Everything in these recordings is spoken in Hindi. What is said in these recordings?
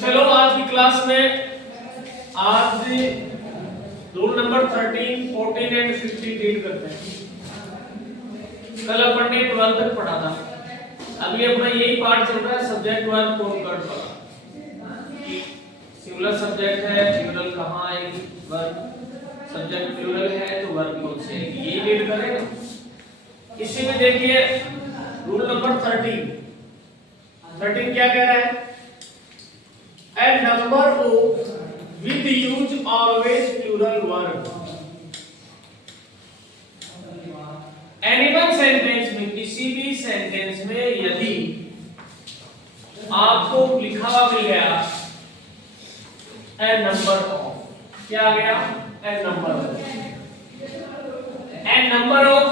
चलो आज की क्लास में आज रूल नंबर 13, 14 एंड 15 रीड करते हैं। कल अपन ने 12 तक पढ़ा था। अभी अपना यही पार्ट चल रहा है सब्जेक्ट वर्ब कॉन्कर्ड वाला। सिंगुलर सब्जेक्ट है, प्लूरल कहाँ आएगी, वर्ब सब्जेक्ट प्लूरल है तो वर्ब कौन से आएगी, यही रीड करेंगे। इसी में देखिए रूल नंबर 13 क्या कह रहा है? A number of with use always plural verb। Any sentence में, किसी भी सेंटेंस में यदि आपको लिखा हुआ मिल गया a number of, क्या आ गया? a number of,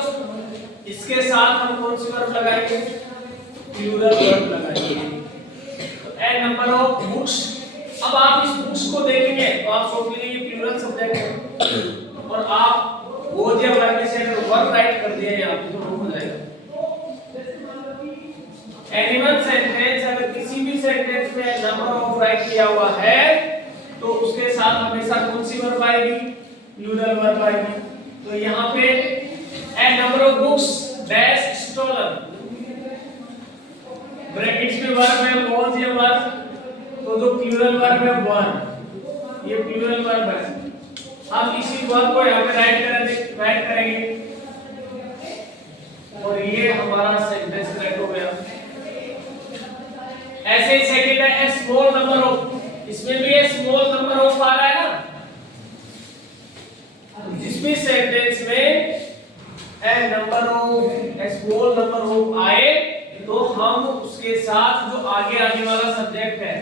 इसके साथ हम कौन सी वर्ब लगाएंगे? प्लूरल वर्ब लगाएंगे। तो a number of books। अब आप इस बुक्स को देखेंगे तो आप सोच लीजिए ये प्लूरल सब्जेक्ट है और आप वो जब वर्ब से वर्ब राइट कर दिए यहां पे तो हो जाएगा। एनिमल सेंटेंस, अगर किसी भी सेंटेंस में नंबर ऑफ राइट किया हुआ है तो उसके साथ हमेशा कौन सी वर्ब आएगी? प्लूरल वर्ब आएगी। तो यहां पे a number of books dash stolen, brackets में वर्ब है वाज या वर्ब, तो जो प्लूरल वर्ब है वन, ये प्लूरल वर्ब है। अब इसी वर्ब को यहां पे राइट करेंगे और ये हमारा सेंटेंस करेक्ट हो गया। ऐसे ही सेकंड है ए स्मॉल नंबर ऑफ, इसमें भी ए स्मॉल नंबर ऑफ आ रहा है ना। जिस भी सेंटेंस में a number of, a small number of आए तो हम उसके साथ जो आगे आने वाला सब्जेक्ट है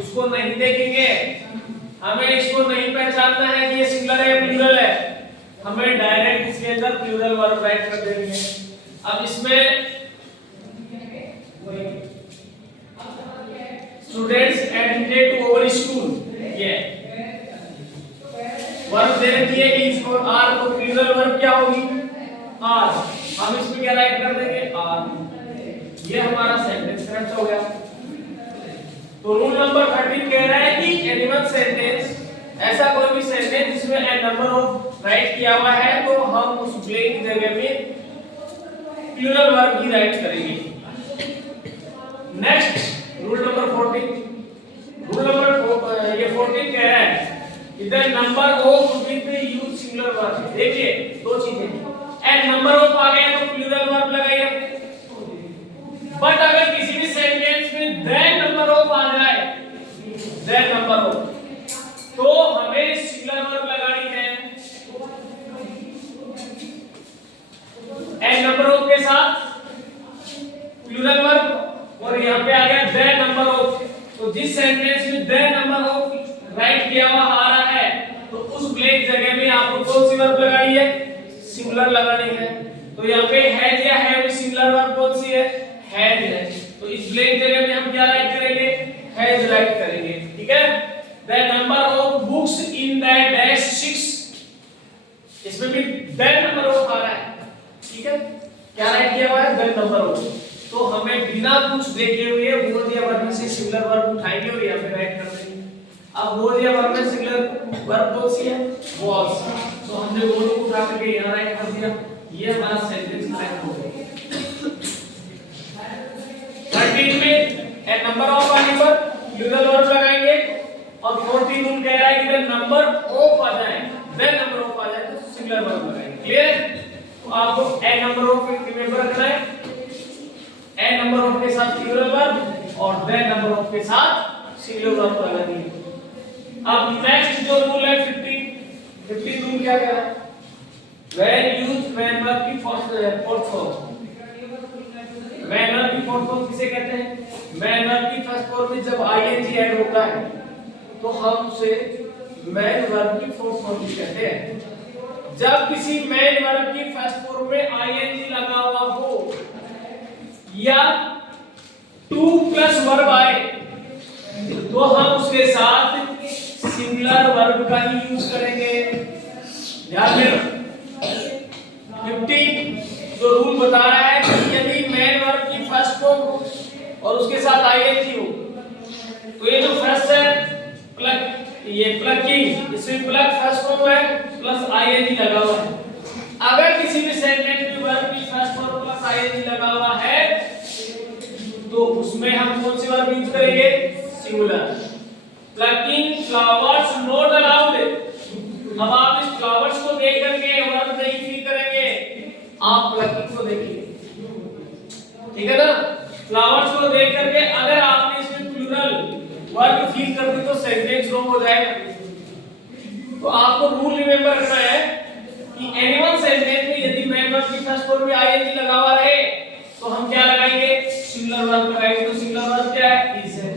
उसको नहीं देखेंगे। हमें इसको नहीं पहचानना है कि ये सिंगुलर है प्लूरल है, हमें डायरेक्ट इसके अंदर प्लूरल वर्ब राइट कर देंगे। अब इसमें students admitted to our school, ये वर्ब दे रखी है इज और आर, तो प्लूरल वर्ब क्या होगी? आर। हम इसमें क्या राइट कर देंगे? आर। ये हमारा सेंटेंस करेक्ट हो गया। तो रूल नंबर 13 कह रहा है कि एनिमल सेंटेंस, ऐसा कोई भी सेंटेंस जिसमें ए नंबर ऑफ राइट किया हुआ है तो हम उस ब्लैंक जगह में प्लूरल वर्ब ही राइट करेंगे। Next rule number 14, rule number ये 14 कह रहा है इधर number of with use singular verb. देखिए दो चीजें, ए नंबर ऑफ आ गया तो प्लूरल वर्ब लगाइए, बट अगर किसी भी सेंटेंस में द नंबर ऑफ आ जाए, द नंबर ऑफ, तो हमें सिंगुलर वर्ब लगानी है। ए नंबर ऑफ के साथ प्लूरल वर्ब और यहां पे आ गया द नंबर ऑफ, तो जिस सेंटेंस में द नंबर ऑफ राइट किया हुआ आ रहा है तो उस ब्लैंक जगह में आपको कौन सी वर्ब लगानी है? सिंगुलर लगानी है। तो यहां पे हैज या हैव सिंगुलर वर्ब कौन सी है? हैज है। तो इस ब्लैंक जगह में हम क्या राइट करेंगे? हैज राइट करेंगे। ठीक है। The number of books in the dash 6, इसमें भी द नंबर ऑफ आ रहा है। ठीक है, क्या राइट किया हुआ है? The number of. तो हमें बिना कुछ देखे हुए वो दिया वर्ब में से सिंगुलर वर्ब उठाएंगे और यहां पे राइट कर देंगे। अब वो दिया वर्ब में सिंगुलर वर्ब कौन सी है? वाज। तो हमने वो को उठा करके यहां राइट कर दिया। ये हमारा सेंटेंस करेक्ट हो गया। 13 में ए नंबर ऑफ आने पर प्लूरल वर्ब लगाएंगे और 14 रूल कह रहा है कि जब नंबर ऑफ आ जाए, द नंबर ऑफ आ जाए तो सिंगुलर वर्ब लगाएंगे। क्लियर? तो आपको ए नंबर ऑफ रिमेंबर रखना है, ए नंबर ऑफ के साथ प्लूरल वर्ब और द नंबर ऑफ के साथ सिंगुलर वर्ब लगानी है। अब नेक्स्ट जो रूल है 15 रूल क्या कह रहा है? व्हेन यूज व्हेन वर्ब की फोर्थ फॉर्म। व्हेन वर्ब की फोर्थ फॉर्म किसे कहते हैं? व्हेन वर्ब की फर्स्ट फॉर्म में जब आईएनजी ऐड होता है तो हम उसे मैन वर्ब की फोर्थ फॉर्म भी कहते हैं। जब किसी मैन वर्ब की फर्स्ट फॉर्म में आईएनजी लगा हुआ हो या 2 प्लस वर्ब आए तो हम उसके साथ सिंगुलर वर्ब का ही यूज करेंगे। ध्यान में 15 जो रूल बता रहा है कि यदि मैन वर्ब की फर्स्ट फॉर्म और उसके साथ आईएनजी हो तो ये जो प्लग ये प्लगिंग, इसमें प्लग फर्स्ट फॉर्म है प्लस आईएनजी लगा हुआ है। अगर किसी भी सेंटेंस में वर्ब की फर्स्ट फॉर्म प्लस आईएनजी लगा हुआ है तो उसमें हम कौन से वर्ब यूज करेंगे? Singular. Plucking flowers not allowed. अब आप इस फ्लावर्स को देख करके वर्ब नहीं फील करेंगे, आप प्लकिंग को देखिए, ठीक है ना? फ्लावर्स को देख करके अगर आपने इसमें प्लूरल वर्ब फील कर दी तो सेंटेंस रॉन्ग हो जाएगा। तो आपको रूल रिमेंबर रखना है कि एनीवन सेंटेंस में यदि मेन वर्ब की फर्स्ट फॉर्म में आईएनजी लगा हुआ रहे तो हम क्या लगाएंगे? सिंगुलर वर्ब लगाएंगे। तो सिंगुलर वर्ब क्या है? इज है।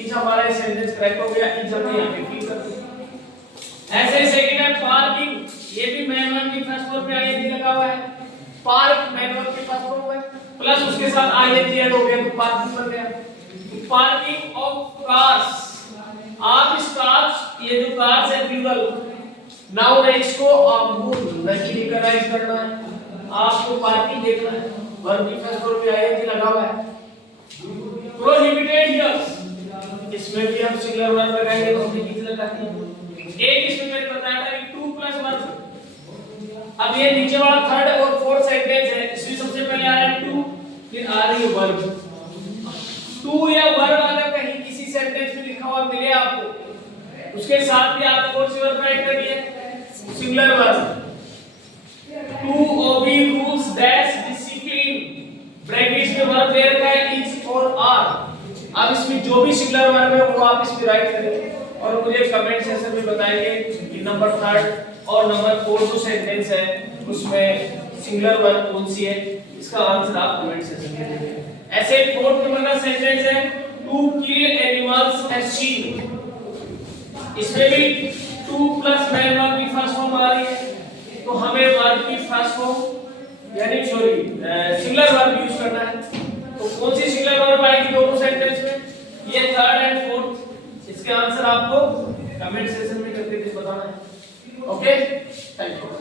इज हमारा सेंटेंस करेक्ट हो गया। इज हमने यहां पे फील कर दिया। ऐसे ही सेकंड है पार्किंग, ये भी मेन वर्ब की फर्स्ट फॉर्म में आईएनजी लगा हुआ है। पार्क मेन वर्ब की फर्स्ट फॉर्म है प्लस उसके साथ आईएनजी ऐड हो गया तो पार्किंग बन गया। पार्किंग ऑफ कार्स, आप इस कार्स, ये जो कार्स है प्लूरल नाउन है, इसको आपको नहीं रिकॉग्नाइज करना है, आपको पार्किंग देखना है। वर्ब की फर्स्ट फॉर्म में आईएनजी लगा हुआ है। प्रोहिबिटेड हियर, इसमें भी हम सिंगुलर वर्ब लगाएंगे तो हमने किस लगाती है? एक इसमें मैंने बताया था कि टू प्लस वर्ब। अब ये नीचे वाला थर्ड और फोर्थ सेंटेंस है, इसमें सबसे पहले आ रहा है टू, फिर आ रही है वर्ब। टू या वर्ब अगर कहीं किसी सेंटेंस में लिखा हुआ मिले आपको, उसके साथ भी आप कौन सी वर्ब ऐड करिए? Singular verb. To obey rules that's discipline, brackets में वर्ब दे रखा है इज और आर। अब इसमें जो भी सिंगुलर वर्ब है वो आप इसमें राइट करेंगे और मुझे कमेंट सेक्शन में बताएंगे कि नंबर 3 और नंबर 4 जो सेंटेंस है उसमें सिंगुलर वर्ब कौन सी है, इसका आंसर आप कमेंट सेक्शन में देंगे। ऐसे फोर्थ नंबर का सेंटेंस है to kill animals as sheep, इसमें भी टू प्लस मेन वर्ब की फर्स्ट फॉर्म आ रही है तो हमें वर्ब की फर्स्ट फॉर्म यानी सिंगुलर वर्ब यूज करना है। तो कौन सी सिंगुलर वर्ब आएगी दोनों सेंटेंस में? ये थर्ड एंड फोर्थ। इसके आंसर आपको कमेंट सेक्शन में करके बताना है। Okay, thank you.